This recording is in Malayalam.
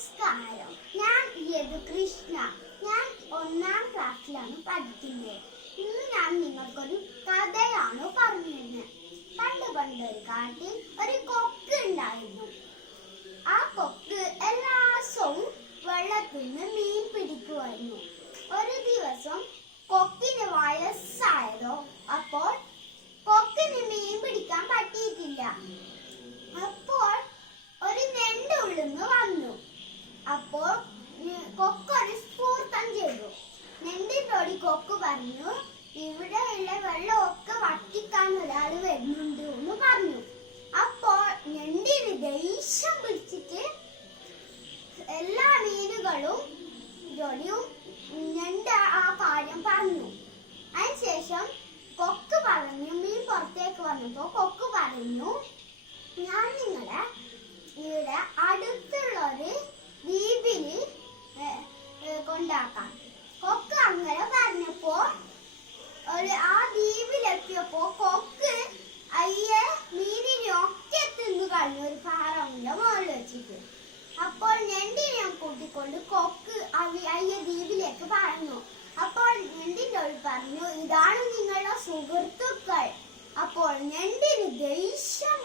നമസ്കാരം. ഞാൻ യദുകൃഷ്ണ. ഞാൻ 1ാം ക്ലാസ്സിലാണ് പഠിക്കുന്നത്. ഇന്ന് ഞാൻ നിങ്ങൾക്കൊരു കഥയാണ് പറഞ്ഞിരുന്നത്. പണ്ടൊരു കാട്ടിൽ ഒരു കൊക്ക് ഉണ്ടായിരുന്നു. ആ കൊക്ക് എല്ലാ ദിവസവും വെള്ളത്തിൽ നിന്ന് മീൻ പിടിക്കുമായിരുന്നു. ഒരു ദിവസം കൊക്കിന് വയസ്സായതോ. അപ്പോൾ കൊക്കിന് മീൻ പിടിക്കാൻ പറ്റിയിട്ടില്ല. അപ്പോൾ ഒരു ഞണ്ട് ഉള്ളിന്ന് വന്നു. അപ്പോൾ കൊക്കൊരു സ്ഫൂർത്തം ചെയ്തു. ഞണ്ടിനോട് കൊക്ക് പറഞ്ഞു, ഇവിടെയുള്ള വെള്ളമൊക്കെ വറ്റിക്കാൻ ഒരാൾ വരുന്നുണ്ട് എന്ന് പറഞ്ഞു. അപ്പോൾ ഞണ്ടിന് ദേഷ്യം പിടിച്ചിട്ട് എല്ലാ മീനുകളും ഞണ്ട് ആ കാര്യം പറഞ്ഞു. അതിനുശേഷം കൊക്ക് പറഞ്ഞു, മീൻ പുറത്തേക്ക് വന്നപ്പോ കൊക്ക് പറഞ്ഞു, ഞാൻ നിങ്ങളെ ഇവിടെ അടുത്തുള്ള ഒരു ദ്വീപില് കൊണ്ടാക്കാം. കൊക്ക് അങ്ങനെ പറഞ്ഞപ്പോ ആ ദ്വീപിലെത്തിയപ്പോ കൊക്ക് അയ്യെ മീനിനെ ഒക്കെ തിന്നു കളഞ്ഞു ഒരു പാറയുടെ മുകളിൽ വെച്ചിട്ട്. അപ്പോൾ ഞണ്ടിനെ കൂട്ടിക്കൊണ്ട് കൊക്ക് അയ്യ ദ്വീപിലേക്ക് പറഞ്ഞു. അപ്പോൾ ഞണ്ടിന്റെ പറഞ്ഞു, ഇതാണ് നിങ്ങളുടെ സുഹൃത്തുക്കൾ. അപ്പോൾ ഞണ്ടിന് ദേഷ്യം